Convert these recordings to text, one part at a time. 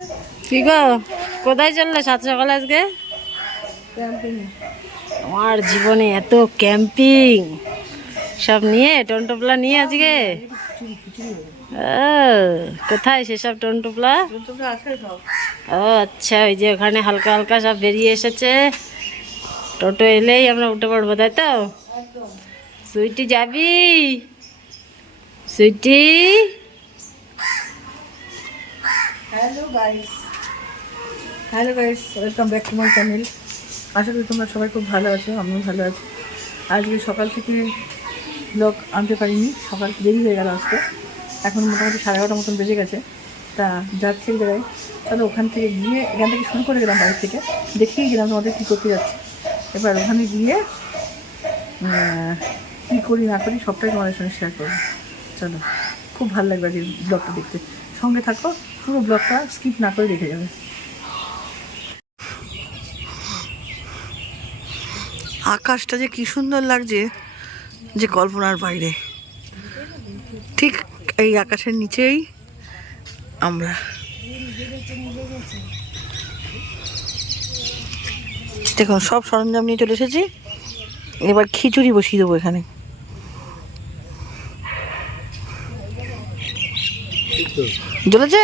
কি গো, কোথায় চললে সাত সকালে আজকে? আমার জীবনে এত ক্যাম্পিং সব নিয়ে টনটোপলা নিয়ে আজকে কোথায় সেসব টনটোপলা? ও আচ্ছা, ওই যে ওখানে হালকা হালকা সব বেরিয়ে এসেছে। টোটো এলেই আমরা উঠে পড়বো, তাই তো? সুইটি যাবি? Sweety hello guys, welcome back to my channel. আশা করি তোমরা সবাই খুব ভালো আছো, আমিও ভালো আছি। আজকে সকাল থেকে ব্লগ আনতে পারিনি, সকাল দেরি হয়ে গেল আসতে। এখন মোটামুটি 11:30 মতন বেজে গেছে। তা যাচ্ছি এক জায়গায়, তাহলে ওখান থেকে গিয়ে এখান থেকে শুরু করে গেলাম, বাড়ি থেকে দেখিয়ে গেলাম তোমাদের কী করতে যাচ্ছি। এবার ওখানে গিয়ে কী করি না করি সবটাই তোমাদের সঙ্গে শেয়ার করবো। চলো, খুব ভালো লাগবে আজকে ব্লগটা দেখতে। সঙ্গে থাকো, পুরো ব্লগটা স্কিপ না করে দেখে যাবে। আকাশটা যে কি সুন্দর লাগছে, যে কল্পনার বাইরে। ঠিক এই আকাশের নিচেই আমরা। দেখুন, সব সরঞ্জাম নিয়ে চলে এসেছি। এবার খিচুড়ি বসিয়ে দেবো এখানে। জ্বলেছে?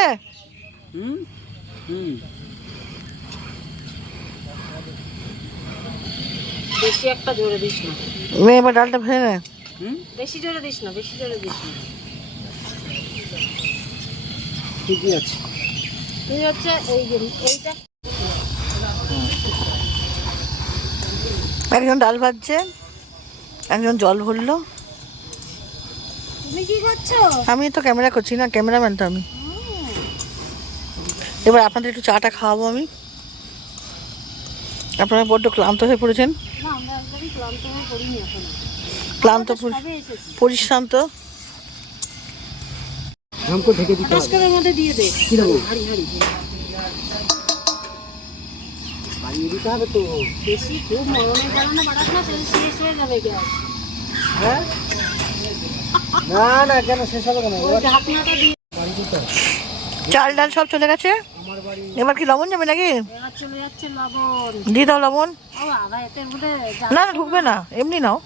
বেশি একটা জোরে দিস না। এবার ডালটা ফেলে নে। বেশি জোরে দিস না, বেশি জোরে দিস না। ঠিকই আছে। তুই হচ্ছে এইটা। একজন ডাল ভাজছে, একজন জল ভরলো। তুমি কি করছো? আমি তো ক্যামেরা করছি না, ক্যামেরাম্যান তো আমি। এবার আপনাদের একটু চাটা খাওয়াবো আমি। আপনারা বড্ড ক্লান্ত হয়ে পড়েছেন। না, আমরা একবারই ক্লান্ত হয়ে পড়িনি এখনো। ক্লান্ত পরিশ্রান্ত। हमको ঢেকে দিতে হবে। আজকের মধ্যে দিয়ে দে। কি দেবো? হাড়ি হাড়ি বাড়িয়ে দিতে হবে তো। বেশি খুব মরণে জ্বালানো বাড়াস না, সেটা শেষ হয়ে যাবে গ্যাস। হ্যাঁ, না না, কেন শেষ হবে কেন? ওই ঢাকনাটা দিয়ে চাল ডাল সব চলে গেছে। এবার কি লবণ যাবে নাকি? এবার চলে যাচ্ছে লবণ। দিয়ে দাও লবণ। ও বাবা, এতে বলে না না, ঢুকবে না, এমনি নাও।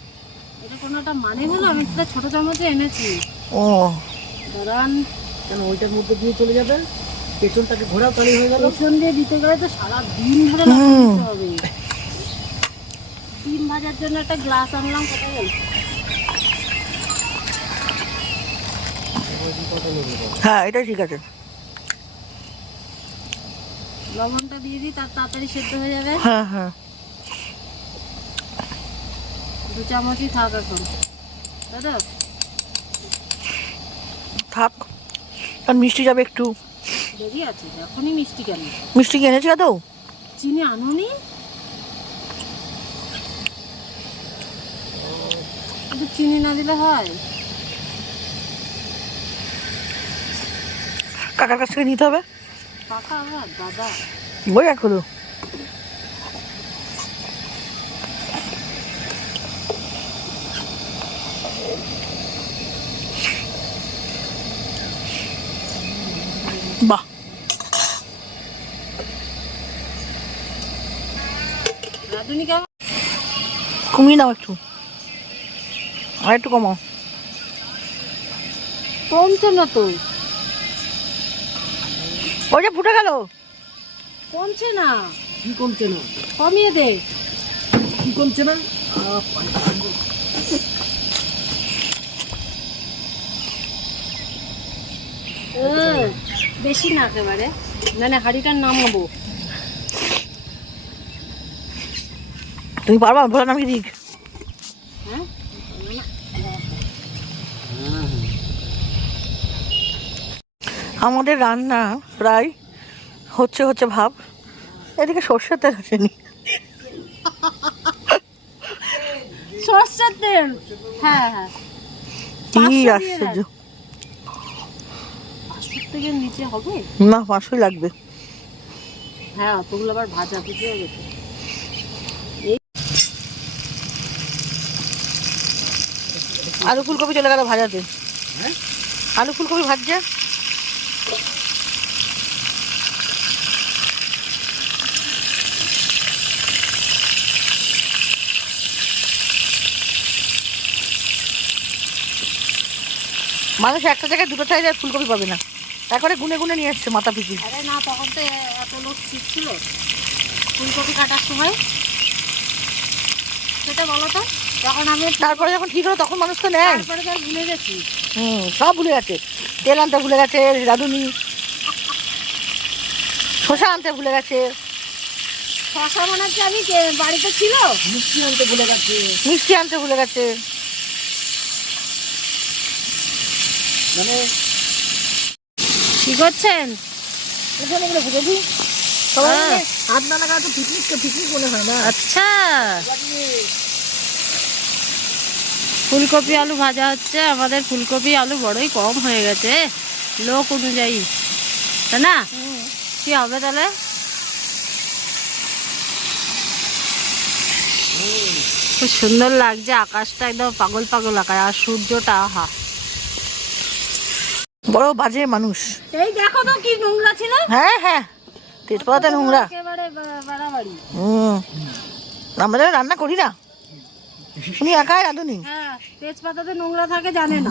এটা কোনো একটা মানে হলো? আমি একটা ছোট চামচে এনেছি। ও দাঁড়ান, কেন ওইটার মধ্যে দিয়ে চলে যাবে? পেছনটাকে ঘোরাও, তাহলেই হয়ে গেল। পেছন দিয়ে দিতে গেলে তো সারা দিন ধরে লবণ দিতে হবে। ডিম ভাজার জন্য একটা গ্লাস আনলাম, কোথায় গেল? হ্যাঁ, এটাই ঠিক আছে। লবণটা দিয়ে দিই, তার তাড়াতাড়ি সেদ্ধ হয়ে যাবে। হ্যাঁ হ্যাঁ, 2 চামচই থাক এখন, তাই তো? থাক, আর মিষ্টি যাবে একটু। দেরি আছে, এখনই মিষ্টি কেন? মিষ্টি কি এনেছি তো? চিনি আনোনি? একটু চিনি না দিলে হয়? কাকার কাছ থেকে নিতে হবে। কাকা আমার দাদা। বই এখনো বাহ, রাঁধুনি কেমন? কমিয়ে দাও একটু, আর একটু কমাও। কমছে না তো। ওই যে ফুটে গেল। কমছে না। কি কমছে না? কমিয়ে দে। কি কমছে না? বেশি না একেবারে, মানে হাঁড়িটার নামাবো। তুমি পারবা? ভোলা নামিয়ে দিক। হ্যাঁ, আমাদের রান্না প্রায় হচ্ছে ভাব। এদিকে সর্ষের তেল আসেনি। সরষের তেল? হ্যাঁ হ্যাঁ, কি 500 দিয়ে আশ্চর্য! দেন। 500 থেকে নিচে হবে না, 500 লাগবে। হ্যাঁ, অতগুলো আবার ভাজা ভুজি হয়ে গেছে। আলু ফুলকপি চলে গেল ভাজাতে। আলু ফুলকপি ভাজছে। মানুষ একটা জায়গায় দুটো চাইলে আর ফুলকপি পাবে না, একবারে গুনে গুনে নিয়ে এসছে মাথা পিছু। আরে না, তখন তো এত লোক ঠিক ছিল ফুলকপি কাটার সময়, সেটা বলো তো। যখন আমি তারপরে যখন ঠিক হলো তখন মানুষ তো নেয়। তারপরে তো আর ভুলে গেছি। সব ভুলে গেছে, তেল আনতে ভুলে গেছে রাঁধুনি, শসা আনতে ভুলে গেছে, শশা মনে হচ্ছে আমি বাড়িতে ছিল, মিষ্টি আনতে ভুলে গেছে, মিষ্টি আনতে ভুলে গেছে। মানে কি করছেন? এখানে এগুলো বুঝেছি সবাই মিলে হাত না লাগা তো পিকনিক মনে হয় না। আচ্ছা, ফুলকপি আলু ভাজা হচ্ছে। আমাদের ফুলকপি আলু বড়ই কম হয়ে গেছে লোক অনুযায়ী, তাই না? কি হবে তাহলে? খুব সুন্দর লাগছে, আকাশটা একদম পাগল পাগল আকাশ, আর সূর্যটা আহা। বড় বাজে মানুষ। এই দেখো তো কি নোংরা ছিল। হ্যাঁ হ্যাঁ, তেজপাতা নোংরা একেবারে বাড়াবাড়ি। আমরা রান্না করি না, উনি একাই রাঁধুনি। হ্যাঁ, তেজপাতাতে নোংরা থাকে জানে না।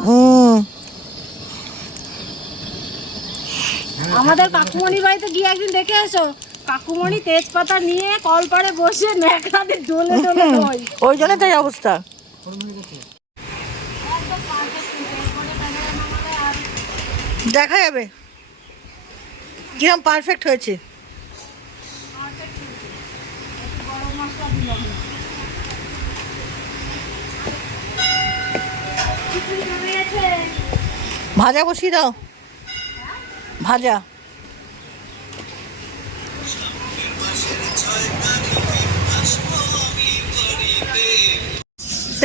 আমাদের কাকুমণির বাড়িতে গিয়ে একদিন দেখে এসো, কাকুমণি তেজপাতা নিয়ে কলপাড়ে বসে ন্যাকড়াতে ডলে ডলে হয়। ওই জন্য তাই অবস্থা। দেখা যাবে কিরম পারফেক্ট হয়েছে। ভাজা বসিয়ে দাও, ভাজা।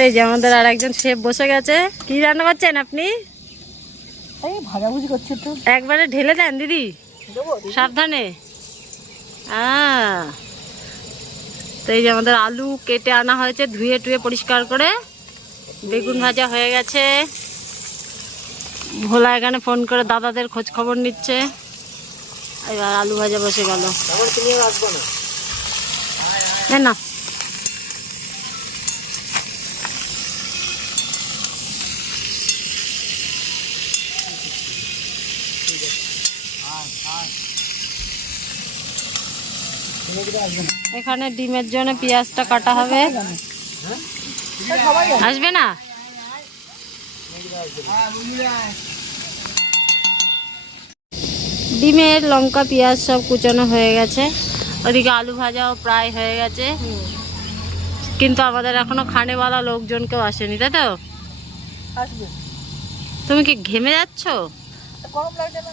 এই যে আমাদের আর একজন শেফ বসে গেছে। কি রান্না করছেন আপনি? এই ভাজাভুজি করছি একটু। একবারে ঢেলে দেন দিদি, সাবধানে। তো এই যে আমাদের আলু কেটে আনা হয়েছে, ধুয়ে টুয়ে পরিষ্কার করে। বেগুন ভাজা হয়ে গেছে। ভোলা এখানে ফোন করে দাদাদের খোঁজ খবর নিচ্ছে। এবার আলু ভাজা বসে গেল। না এখানে ডিমের জন্য পেঁয়াজটা কাটা হবে। আসবে না? ডিমের লঙ্কা পেঁয়াজ সব কুচানো হয়ে গেছে। ওদিকে আলু ভাজাও প্রায় হয়ে গেছে, কিন্তু আমাদের এখনো খানেওয়ালা লোকজন কেউ আসেনি, তাই তো? তুমি কি ঘেমে যাচ্ছ?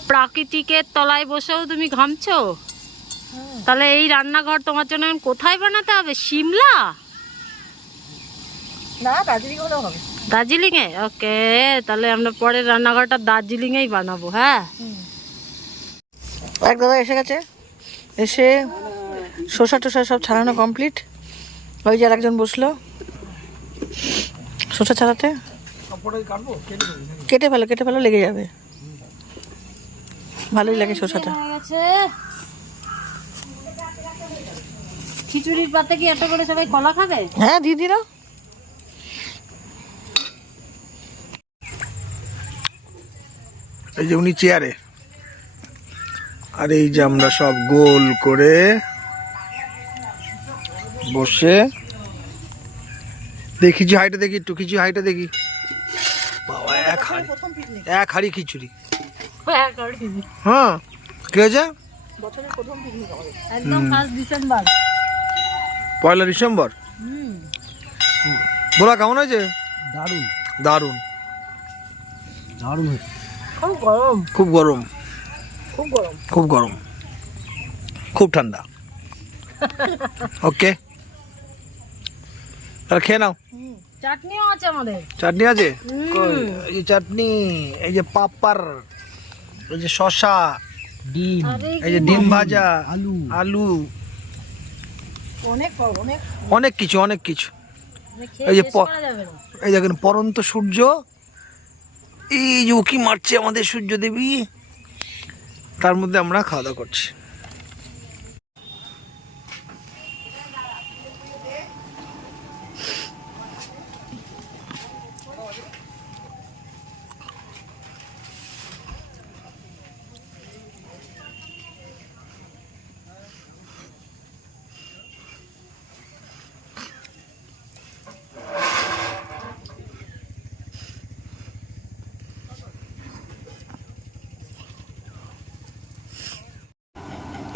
প্রাকৃতিকের তলায় বসেও তুমি ঘামছো? তাহলে এই রান্নাঘর তোমার জন্য কোথায় বানাতে হবে? সিমলা না, দার্জিলিং হলেও হবে। দার্জিলিং এ? ওকে, তাহলে আমরা পরের রান্নাঘরটা দার্জিলিং এই বানাবো। হ্যাঁ, এক দাদা এসে গেছে, এসে শসা টসা সব ছাড়ানো কমপ্লিট। ওই যে আরেকজন বসলো শসা ছাড়াতে। কেটে ফেলো, লেগে যাবে। ভালোই লাগে শসাটা। খিচুড়ির পাতে কি একটা করে সবাই কলা খাবে? হ্যাঁ, দিয়ে দিল। এই যে উনি চেয়ারে, আর এই যে আমরা সব গোল করে বসে দেখি, যে হাইটা দেখি, একটু কিছু হাইটা দেখি। বাবা, এক হাড়ি খিচুড়ি। হ্যাঁ, কি হয়েছে? একদম 1 ডিসেম্বর, 1 ডিসেম্বর। বলা কেমন হয়েছে? দারুণ। খুব গরম, খুব ঠান্ডা। ওকে, তাহলে খেয়ে নাও। চাটনিও আছে আমাদের। চাটনি আছে? কই? এই যে চাটনি, এই যে পাপড়, এই যে শসা, ডিম, এই যে ডিম ভাজা, আলু, অনেক কিছু। এই যে এই দেখেন পরন্ত সূর্য, এই যে উকি মারছে আমাদের সূর্য দেবী, তার মধ্যে আমরা খাওয়া দাওয়া করছি।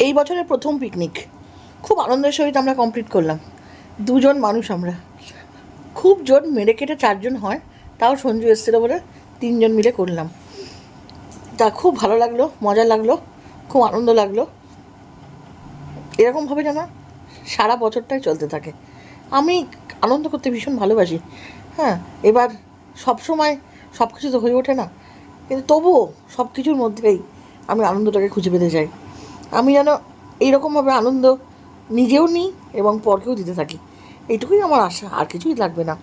এই বছরের প্রথম পিকনিক খুব আনন্দের সহিত আমরা কমপ্লিট করলাম। 2 জন মানুষ আমরা, খুব জোর মেরে কেটে 4 জন হয়, তাও সঞ্জু এসেছিলো বলে 3 জন মিলে করলাম। তা খুব ভালো লাগলো, মজা লাগলো, খুব আনন্দ লাগলো। এরকমভাবে যেন সারা বছরটাই চলতে থাকে। আমি আনন্দ করতে ভীষণ ভালোবাসি। হ্যাঁ, এবার সব সময় সব কিছু তো হয়ে ওঠে না, কিন্তু তবুও সব কিছুর মধ্যেই আমি আনন্দটাকে খুঁজে পেতে চাই। আমি যেন এইরকমভাবে আনন্দ নিজেও নিই এবং পরকেও দিতে থাকি, এইটুকুই আমার আশা, আর কিছুই লাগবে না।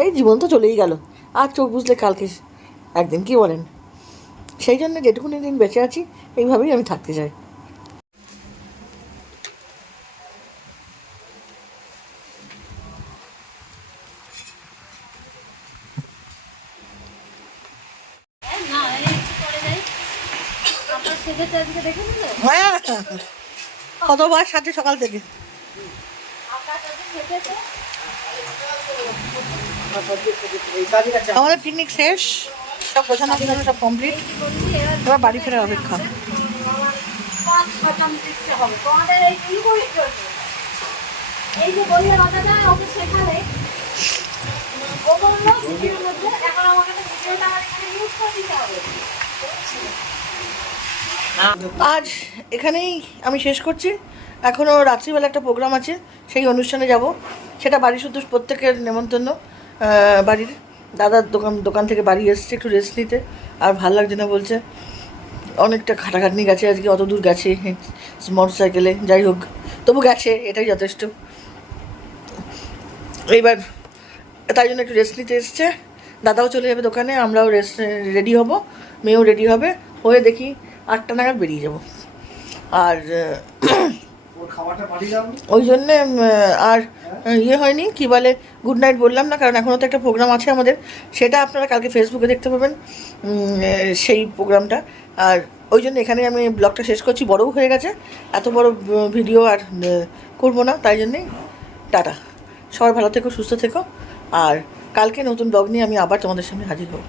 এই জীবন তো চলেই গেল, আর চোখ বুঝলে কালকে একদিন, কি বলেন? সেই জন্য যেটুকুনি দিন বেঁচে আছি এইভাবেই আমি থাকতে চাই। হ্যাঁ, কতবার সাথে সকাল থেকে। আমাদের পিকনিক শেষ, সব গোছানো গোছানো সব কমপ্লিট, এবার বাড়ি ফেরার অপেক্ষা। আজ এখানেই আমি শেষ করছি। এখনও রাত্রিবেলা একটা প্রোগ্রাম আছে, সেই অনুষ্ঠানে যাব। সেটা বাড়ি শুধু প্রত্যেকের নেমন্তন্ন। বাড়ির দাদার দোকান থেকে বাড়ি এসছে একটু রেস্ট নিতে, আর ভাল লাগছে না বলছে। অনেকটা খাটাখাটনি গেছে আজকে, অত দূর গেছে মোটর সাইকেলে, যাই হোক তবু গেছে, এটাই যথেষ্ট। এইবার তাই জন্য একটু রেস্ট নিতে এসছে। দাদাও চলে যাবে দোকানে, আমরাও রেডি হব, মেয়েও রেডি হবে, হয়ে দেখি 8টা নাগাদ বেরিয়ে যাব। আর ওই জন্যে আর ইয়ে হয়নি, কি বলে, গুড নাইট বললাম না, কারণ এখনও তো একটা প্রোগ্রাম আছে আমাদের, সেটা আপনারা কালকে ফেসবুকে দেখতে পাবেন সেই প্রোগ্রামটা। আর ওই জন্য এখানে আমি ব্লগটা শেষ করছি, বড়ও হয়ে গেছে, এত বড় ভিডিও আর করবো না, তাই জন্যেই টাটা। সবাই ভালো থেকো, সুস্থ থেকো, আর কালকে নতুন ব্লগ নিয়ে আমি আবার তোমাদের সামনে হাজির হব।